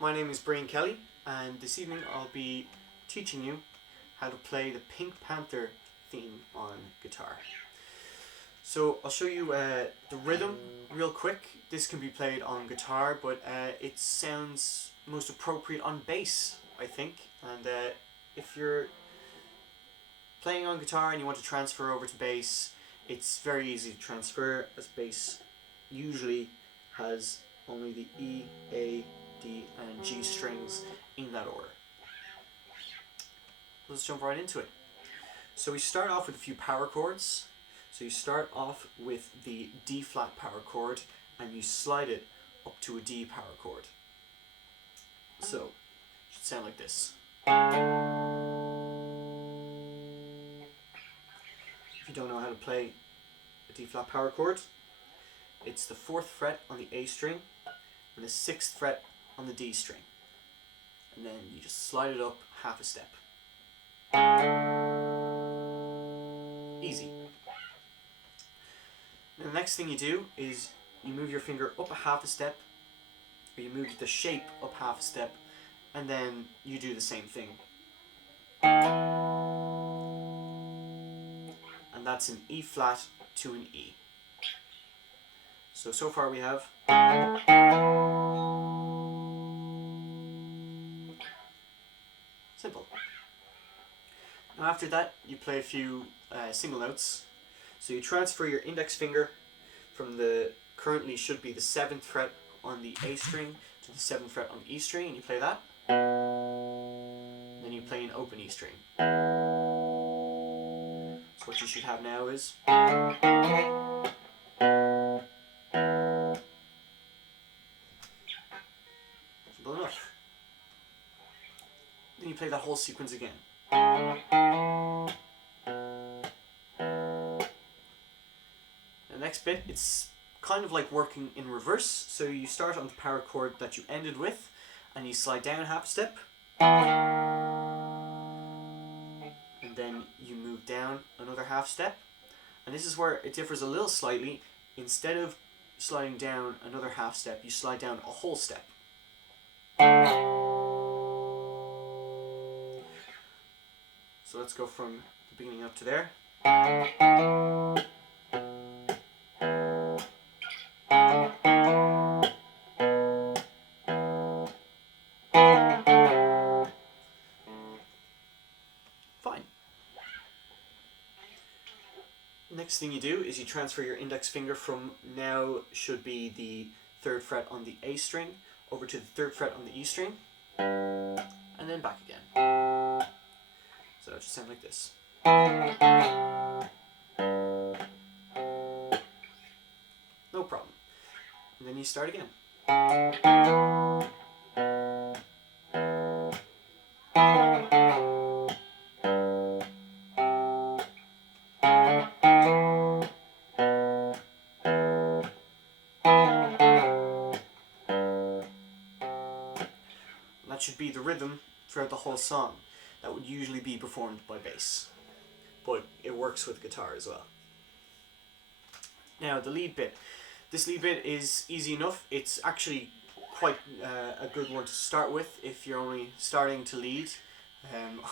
my name is Brian Kelly, and this evening I'll be teaching you how to play the Pink Panther theme on guitar. So I'll show you the rhythm real quick. This can be played on guitar, but it sounds most appropriate on bass, I think. And if you're playing on guitar and you want to transfer over to bass, it's very easy to transfer, as bass usually has only the E, A, D and G strings in that order. Let's jump right into it. So we start off with a few power chords. So you start off with the D flat power chord and you slide it up to a D power chord. So it should sound like this. If you don't know how to play a D flat power chord, it's the 4th fret on the A string and the 6th fret on the D string. And then you just slide it up half a step. Easy. And the next thing you do is you move your finger up a half a step, or you move the shape up half a step, and then you do the same thing. And that's an E flat to an E. So far we have simple. Now after that you play a few single notes. So you transfer your index finger from the currently should be the 7th fret on the A string to the 7th fret on the E string, and you play that. Then you play an open E string. So what you should have now is simple enough. Then you play that whole sequence again. The next bit, it's kind of like working in reverse. So you start on the power chord that you ended with and you slide down half a step. And then you move down another half step. And this is where it differs a little slightly. Instead of sliding down another half step, you slide down a whole step. So let's go from the beginning up to there. Fine. Next thing you do is you transfer your index finger from now should be the 3rd fret on the A string over to the 3rd fret on the E string, and then back again. So it should sound like this. No problem. And then you start again. That should be the rhythm throughout the whole song. That would usually be performed by bass, but it works with guitar as well. Now the lead bit. This lead bit is easy enough. It's actually quite a good one to start with if you're only starting to lead.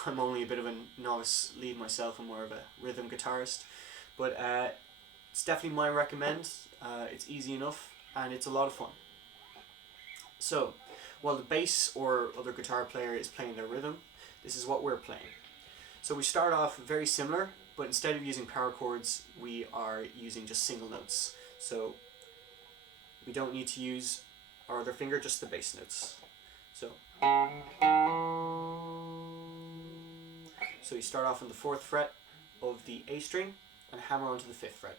I'm only a bit of a novice lead myself. I'm more of a rhythm guitarist, but it's definitely my recommend. It's easy enough and it's a lot of fun. So while the bass or other guitar player is playing their rhythm, this is what we're playing. So we start off very similar, but instead of using power chords, we are using just single notes. So we don't need to use our other finger, just the bass notes. So you start off on the 4th fret of the A string and hammer onto the 5th fret.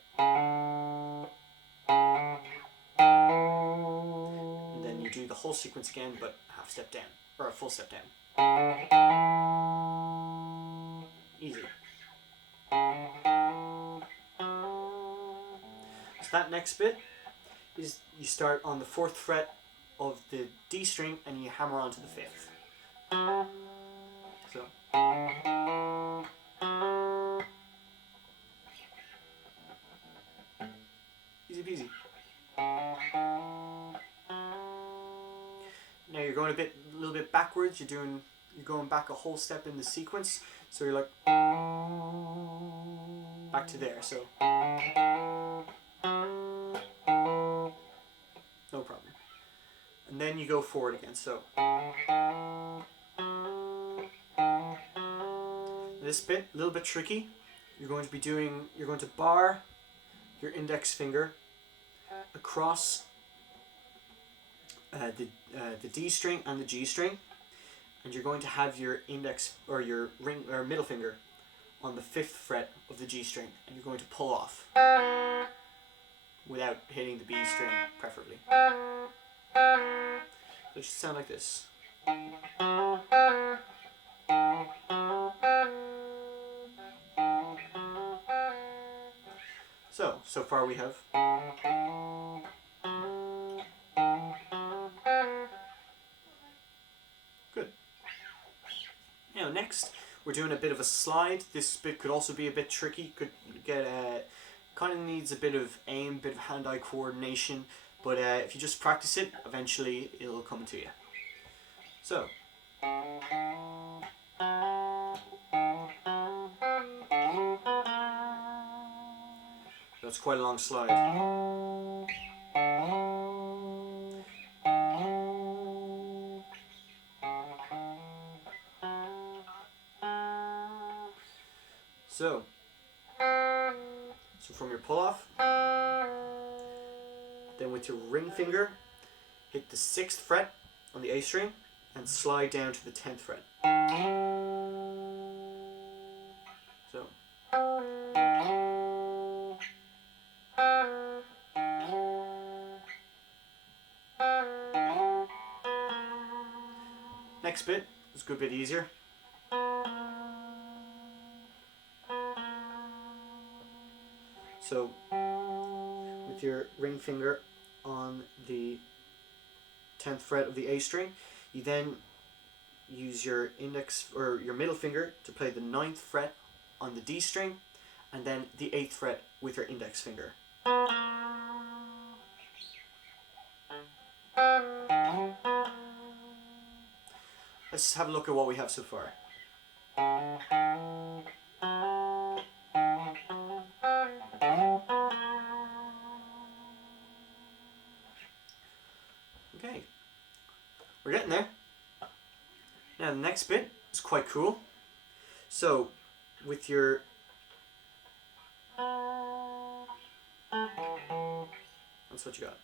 And then you do the whole sequence again, but half step down, or a full step down. Easy. So that next bit is you start on the 4th fret of the D string and you hammer onto the 5th. So easy peasy. Now you're going a little bit backwards. You're going back a whole step in the sequence. So you're like back to there. So no problem. And then you go forward again. So this bit a little bit tricky. You're going to bar your index finger across the D string and the G string, and you're going to have your index or your ring or middle finger on the 5th fret of the G string, and you're going to pull off without hitting the B string, preferably. So it should sound like this. So far we have. Good. Now next, we're doing a bit of a slide. This bit could also be a bit tricky. Could get kind of needs a bit of aim, bit of hand-eye coordination. But if you just practice it, eventually it'll come to you. So. That's quite a long slide. So from your pull off, then with your ring finger, hit the 6th fret on the A string and slide down to the 10th fret. So. Next bit is a good bit easier. So, with your ring finger on the 10th fret of the A string, you then use your index or your middle finger to play the 9th fret on the D string, and then the 8th fret with your index finger. Let's have a look at what we have so far. Okay, we're getting there. Now the next bit is quite cool. So with your that's what you got.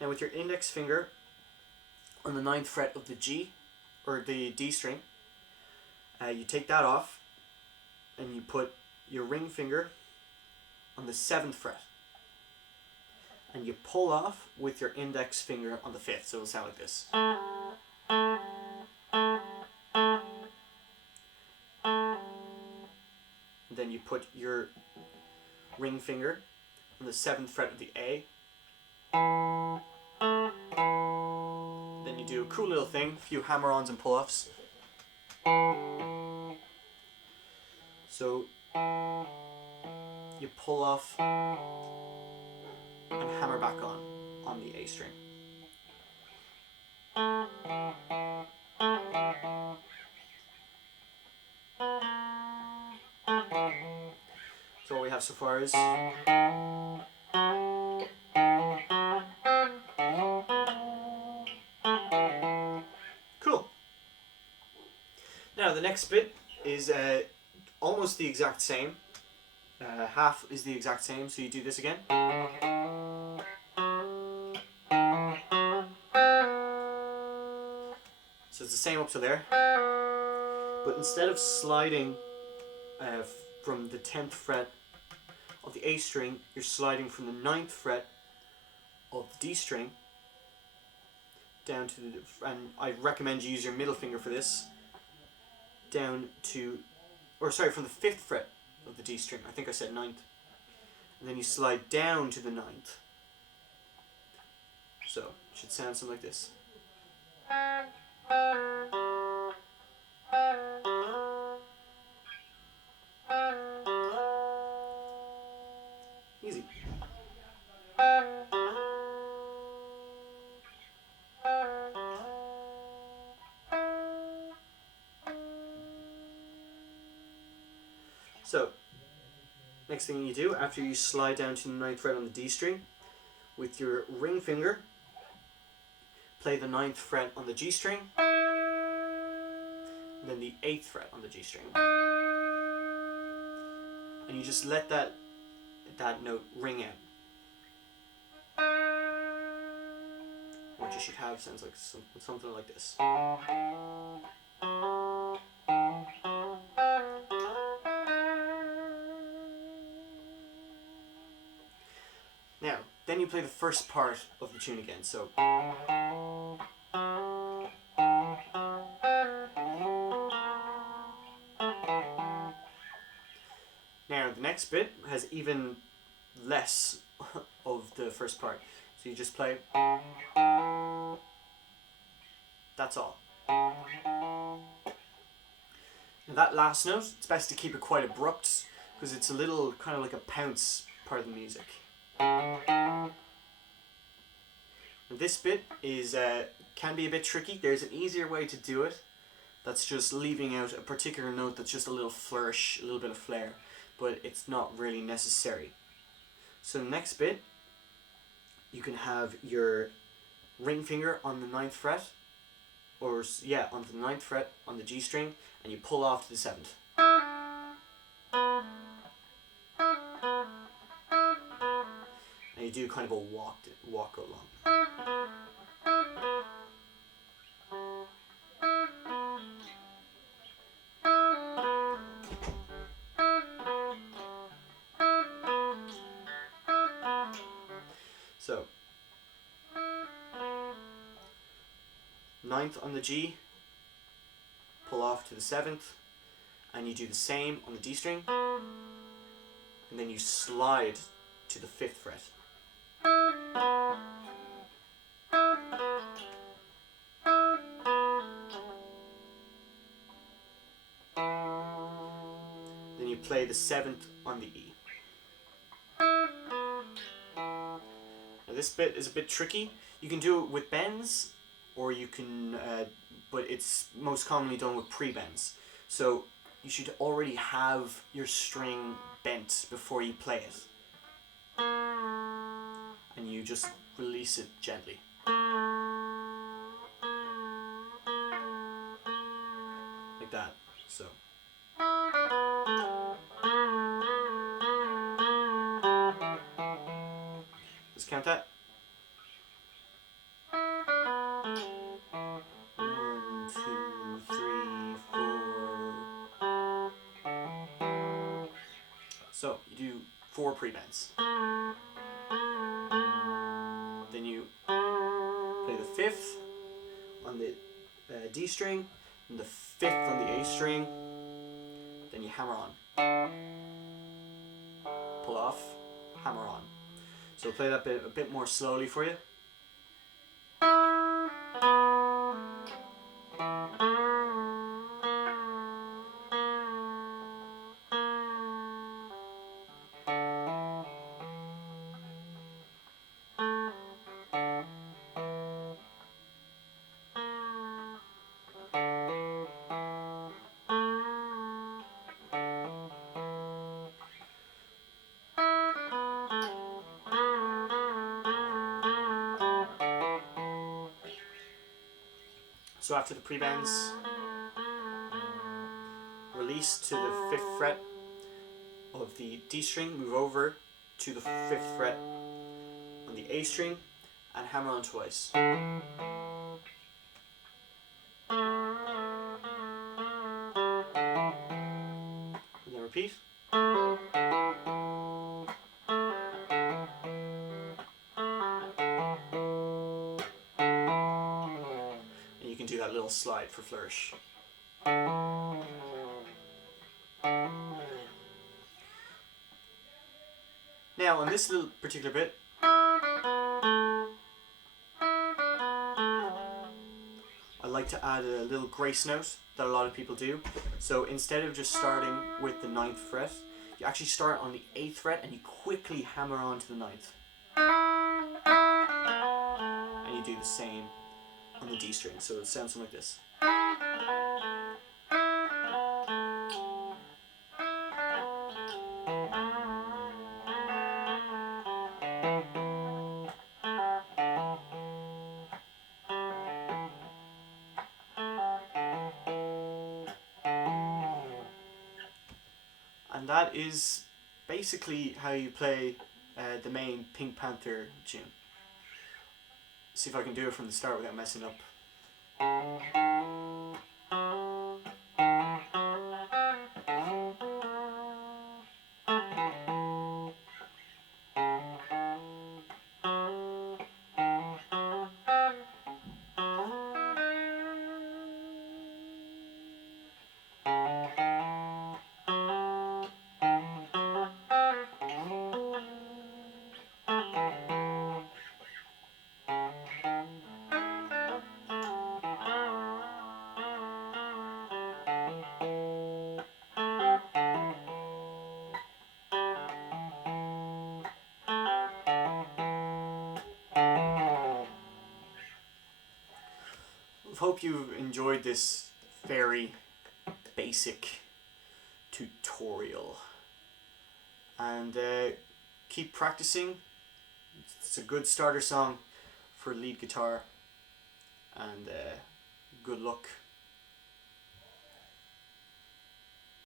Now with your index finger on the 9th fret of the G or the D string, you take that off and you put your ring finger on the 7th fret, and you pull off with your index finger on the 5th, so it'll sound like this. And then you put your ring finger on the 7th fret of the A. Then you do a cool little thing, a few hammer-ons and pull-offs. So you pull off and hammer back on the A string. So what we have so far is cool. Now the next bit is almost the exact same. Half is the exact same, so you do this again. So it's the same up to there, but instead of sliding from the 10th fret of the A string, you're sliding from the 9th fret of the D string down to the, and I recommend you use your middle finger for this, down to, or sorry, from the 5th fret of the D string. I think I said 9th. And then you slide down to the 9th. So it should sound something like this. Easy. Next thing you do, after you slide down to the 9th fret on the D string, with your ring finger, play the 9th fret on the G string, and then the 8th fret on the G string. And you just let that note ring out. What you should have sounds like something like this. Now, then you play the first part of the tune again. So. Now, the next bit has even less of the first part. So you just play. That's all. Now that last note, it's best to keep it quite abrupt because it's a little kind of like a pounce part of the music. Now this bit is can be a bit tricky. There's an easier way to do it. That's just leaving out a particular note that's just a little flourish, a little bit of flair, but it's not really necessary. So the next bit, you can have your ring finger on the 9th fret, or yeah, onto the 9th fret on the G string, and you pull off to the 7th. And you do kind of a walk along. So, 9th on the G, pull off to the 7th, and you do the same on the D string, and then you slide to the 5th fret. Then you play the 7th on the E. Now this bit is a bit tricky. You can do it with bends, or you can, but it's most commonly done with pre-bends. So you should already have your string bent before you play it. And you just release it gently. Like that. So. Let's count that. 1, 2, 3, 4. So you do 4 pre-bends. Then you play the 5th on the D string, and the 5th on the A string. Then you hammer on. Pull off, hammer on. So play that bit a bit more slowly for you. So after the pre-bends, release to the 5th fret of the D string, move over to the 5th fret on the A string, and hammer on twice. And then repeat. You can do that little slide for flourish. Now on this little particular bit, I like to add a little grace note that a lot of people do. So instead of just starting with the 9th fret, you actually start on the 8th fret and you quickly hammer on to the 9th. And you do the same on the D string, so it sounds something like this. And that is basically how you play the main Pink Panther tune. See if I can do it from the start without messing up. Hope you enjoyed this very basic tutorial, and keep practicing. It's a good starter song for lead guitar, and good luck.